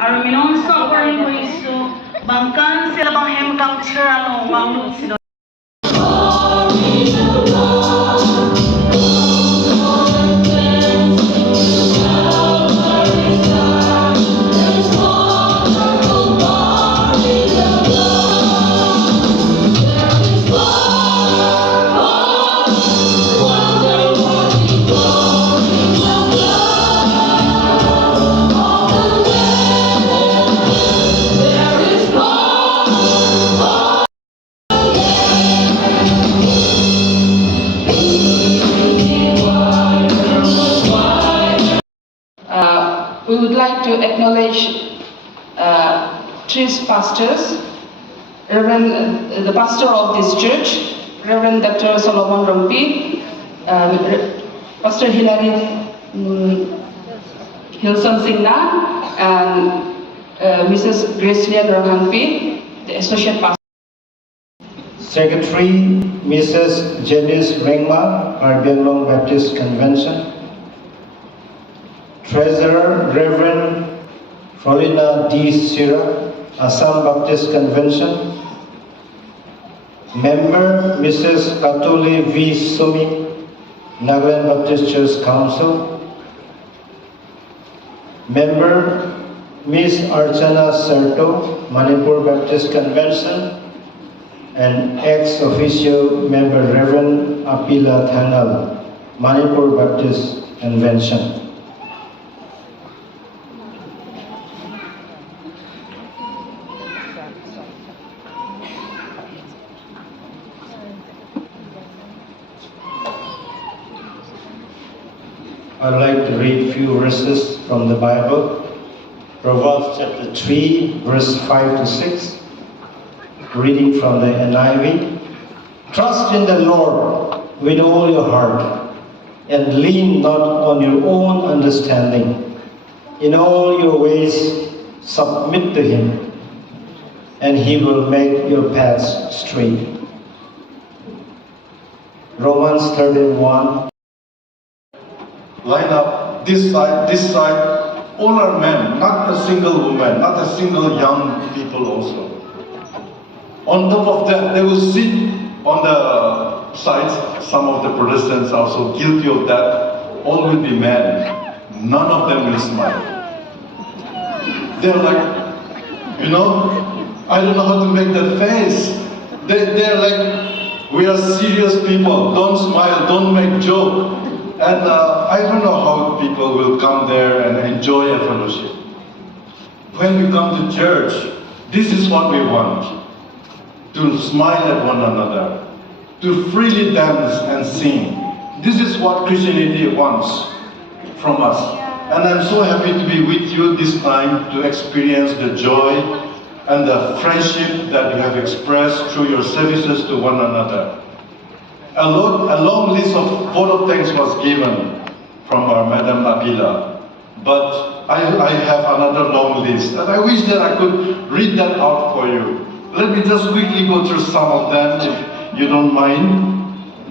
Aron minon sa paring ko Isu, bangkan sila bang hemkang tirano mangut sila. We would like to acknowledge three pastors, the pastor of this church, Reverend Dr. Solomon Rompi, Pastor Hilary Hilson Singna, and Mrs. Grace Lian Rohanpi, the associate pastor. Secretary, Mrs. Janice Rengma, Arbianglong Baptist Convention. Treasurer, Reverend Florina D. Sira, Assam Baptist Convention. Member, Mrs. Katuli V. Sumi, Nagaland Baptist Church Council. Member, Ms. Archana Serto, Manipur Baptist Convention. And ex-officio member, Reverend Apila Thangal, Manipur Baptist Convention. I'd like to read a few verses from the Bible. Proverbs chapter 3, verse 5 to 6. Reading from the NIV. Trust in the Lord with all your heart, and lean not on your own understanding. In all your ways submit to Him, and He will make your paths straight. Romans 13:1. Line up this side, all are men, not a single woman, not a single young people also. On top of that, they will sit on the sides. Some of the Protestants are also guilty of that. All will be men. None of them will smile. They're like, I don't know how to make that face. They're like, we are serious people. Don't smile, don't make joke. And I don't know how people will come there and enjoy a fellowship. When we come to church, this is what we want. To smile at one another, to freely dance and sing. This is what Christianity wants from us. And I'm so happy to be with you this time to experience the joy and the friendship that you have expressed through your services to one another. A long list of vote of thanks was given from our Madam Abila, but I have another long list, and I wish that I could read that out for you. Let me just quickly go through some of them, if you don't mind.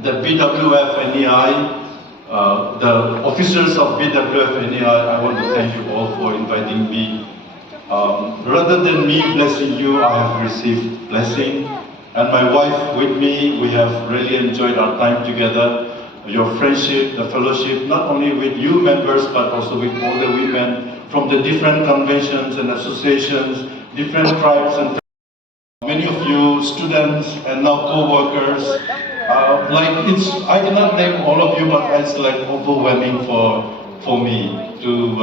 The BWFNEI, the officers of BWFNEI, I want to thank you all for inviting me. Rather than me blessing you, I have received blessing. And my wife with me, we have really enjoyed our time together. Your friendship, the fellowship, not only with you members, but also with all the women from the different conventions and associations, different tribes and many of you students and now co-workers. I cannot name all of you, but it's like overwhelming for me to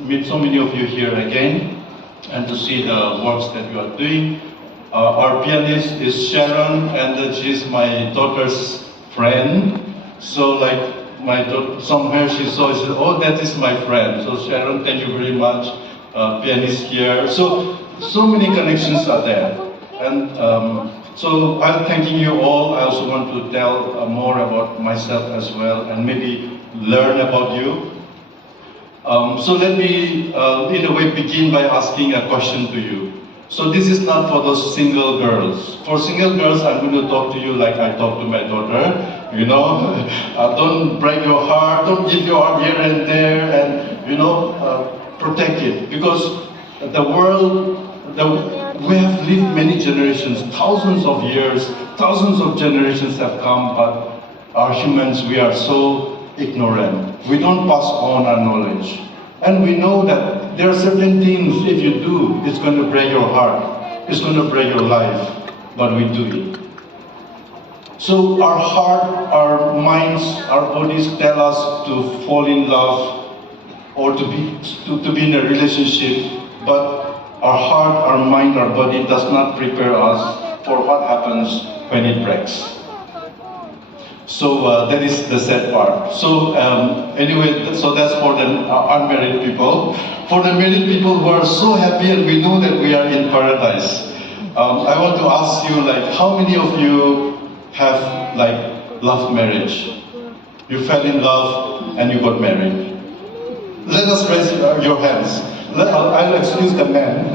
meet so many of you here again and to see the works that you are doing. Our pianist is Sharon, and she's my daughter's friend. So my daughter, somewhere she saw, she said, oh, that is my friend. So Sharon, thank you very much. Pianist here. So many connections are there. And so while thanking you all, I also want to tell more about myself as well, and maybe learn about you. So let me, in a way, begin by asking a question to you. So this is not for those single girls. For single girls, I'm going to talk to you like I talk to my daughter. Don't break your heart, don't give your heart here and there, and protect it. Because the world, we have lived many generations, thousands of years, thousands of generations have come, but our humans, we are so ignorant. We don't pass on our knowledge. And we know that there are certain things, if you do, it's going to break your heart, it's going to break your life, but we do it. So our heart, our minds, our bodies tell us to fall in love or to be in a relationship, but our heart, our mind, our body does not prepare us for what happens when it breaks. So that is the sad part. So anyway, so that's for the unmarried people. For the married people who are so happy and we know that we are in paradise, I want to ask you, like, how many of you have like love marriage? You fell in love and you got married. Let us raise your hands. I'll excuse the men.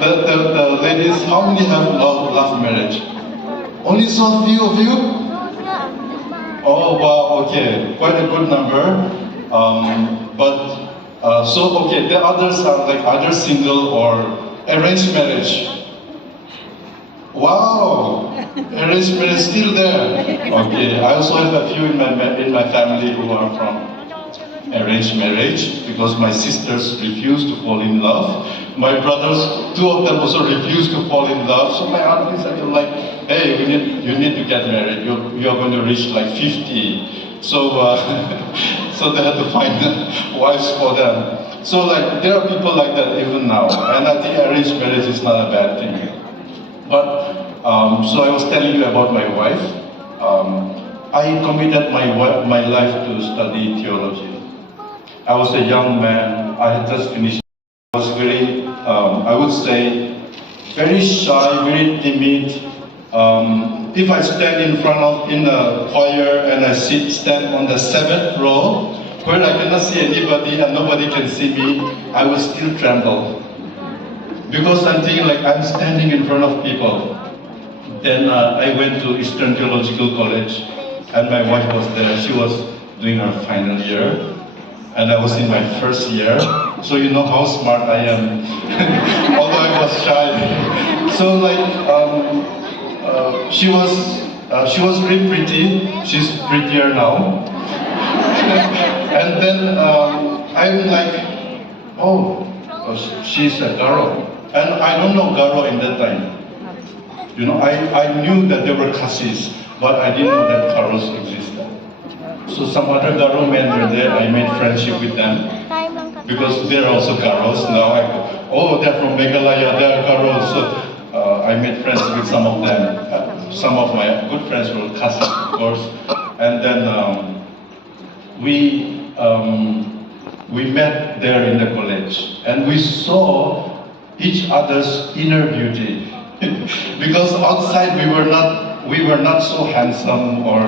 the ladies, how many have love marriage? Only so few of you? Oh wow, okay, quite a good number. So okay, the others are like either single or arranged marriage. Wow, arranged marriage still there. Okay, I also have a few in my family who are from arranged marriage because my sisters refused to fall in love. My brothers, two of them also refused to fall in love. So my aunties are like, hey, you need to get married. You are going to reach like 50. So so they had to find wives for them. So like there are people like that even now. And I think arranged marriage is not a bad thing. But so I was telling you about my wife. I committed my life to study theology. I was a young man. I had just finished. I was very, I would say, very shy, very timid. If I stand in the choir and I stand on the 7th row, where I cannot see anybody and nobody can see me, I will still tremble. Because I'm thinking like I'm standing in front of people. Then I went to Eastern Theological College and my wife was there. She was doing her final year. And I was in my first year, so you know how smart I am, although I was shy. So like, she was really pretty. She's prettier now. And then I'm like, oh, she's a Garo, and I don't know Garo in that time. You know, I knew that there were Khasis, but I didn't know that Garos existed. So some other Garo men were there. I made friendship with them because they're also Garos. Now I go, oh, they're from Meghalaya, they're Garos. So I made friends with some of them. Some of my good friends were Khasis, of course. And then we met there in the college, and we saw each other's inner beauty. Because outside we were not so handsome or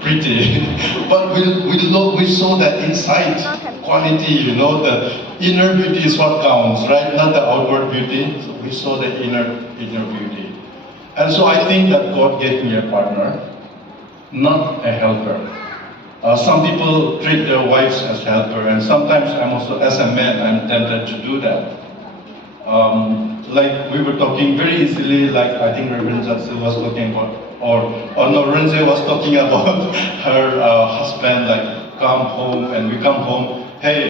pretty, but we saw that inside quality, you know, the inner beauty is what counts, right? Not the outward beauty. So we saw the inner beauty. And so I think that God gave me a partner, not a helper. Some people treat their wives as helper, and sometimes I'm also, as a man, I'm tempted to do that. Like we were talking very easily, like I think Reverend Jatsil was talking about, or no, Renze was talking about her husband, like come home, and we come home, hey,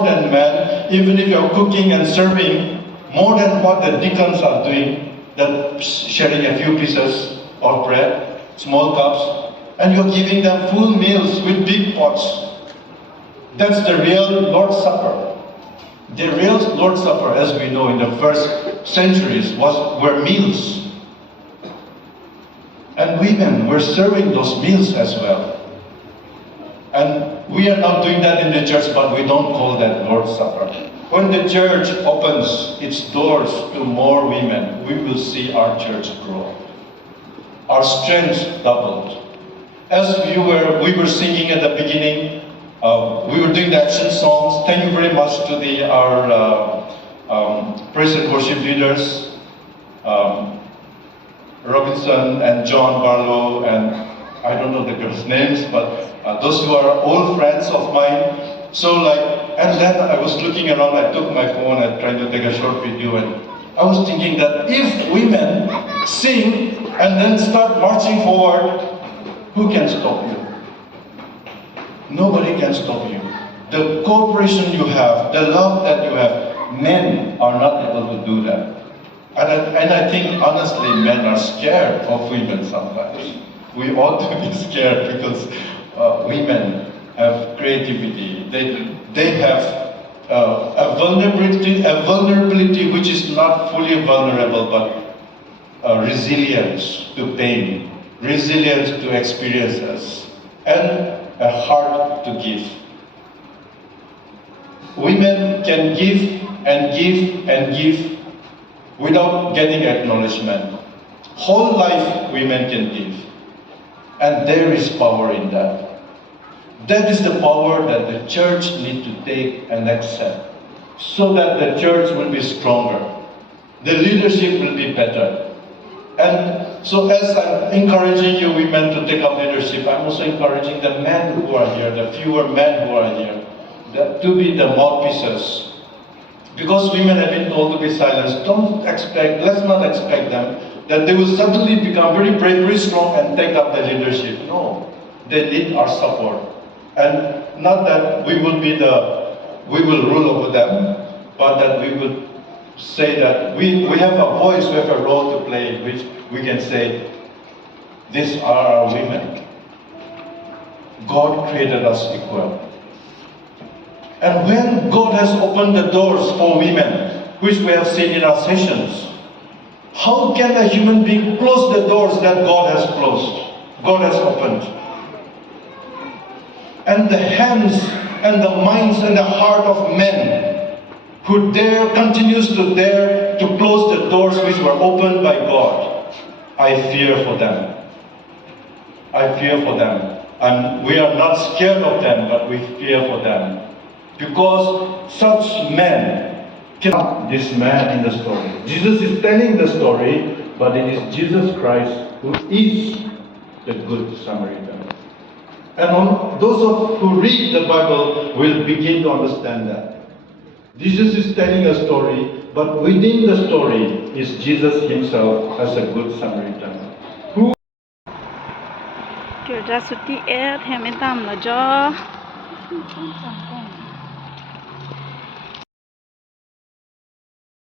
more than man, even if you're cooking and serving, more than what the deacons are doing, that sharing a few pieces of bread, small cups, and you're giving them full meals with big pots. That's the real Lord's Supper. The real Lord's Supper, as we know in the first centuries, were meals. And women were serving those meals as well. And we are not doing that in the church, but we don't call that Lord's Supper. When the church opens its doors to more women, we will see our church grow. Our strength doubled. As we were singing at the beginning, we were doing the action songs. Thank you very much to our praise and worship leaders, Robinson and John Barlow, and I don't know the girls' names, but those who are old friends of mine. So like and then I was looking around, I took my phone and tried to take a short video, and I was thinking that if women sing and then start marching forward, who can stop you? Nobody can stop you. The cooperation you have, the love that you have, men are not able to do that. And I think honestly men are scared of women sometimes. We ought to be scared because women have creativity. They have a vulnerability which is not fully vulnerable, but resilience to pain, resilience to experiences, and a heart to give. Women can give and give and give without getting acknowledgement. Whole life women can give. And there is power in that. That is the power that the church needs to take and accept, so that the church will be stronger. The leadership will be better. And so as I'm encouraging you women to take up leadership, I'm also encouraging the men who are here, the fewer men who are here, to be the mouthpieces. Because women have been told to be silenced, let's not expect them that they will suddenly become very brave, very strong and take up the leadership. No, they need our support. And not that we will rule over them, but that we will say that we have a voice, we have a role to play, in which we can say, these are our women. God created us equal. And when God has opened the doors for women, which we have seen in our sessions, how can a human being close the doors that God has closed, God has opened? And the hands and the minds and the heart of men who continues to dare to close the doors which were opened by God, I fear for them. I fear for them. And we are not scared of them, but we fear for them. Because such men cannot this man in the story. Jesus is telling the story, but it is Jesus Christ who is the Good Samaritan. And those who read the Bible will begin to understand that. Jesus is telling a story, but within the story is Jesus himself as a Good Samaritan. Kiểu ra suốt đi ế, thêm em tạm là cho